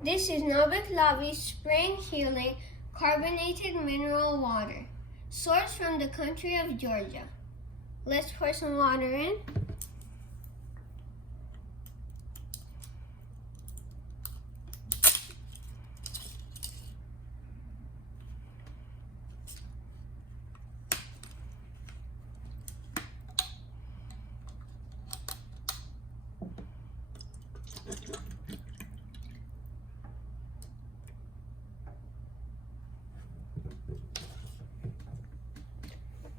This is Nabeklavi Spring Healing carbonated mineral water, sourced from the country of Georgia. Let's pour some water in.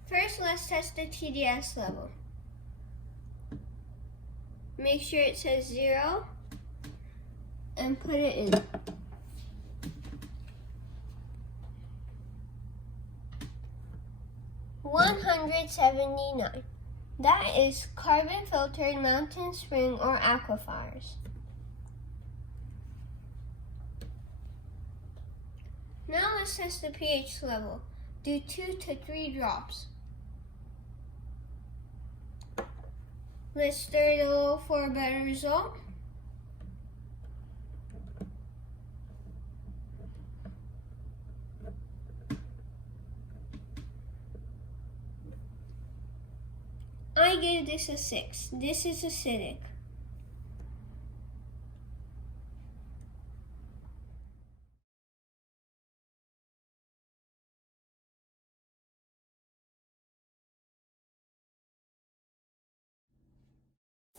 First, let's test the TDS level. Make sure it says 0 and put it in. $179. That is carbon filtered mountain spring or aquifers. Now let's test the pH level. Do 2 to 3 drops. Let's stir it a little for a better result. I give this a 6. This is acidic.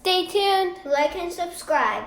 Stay tuned, like and subscribe.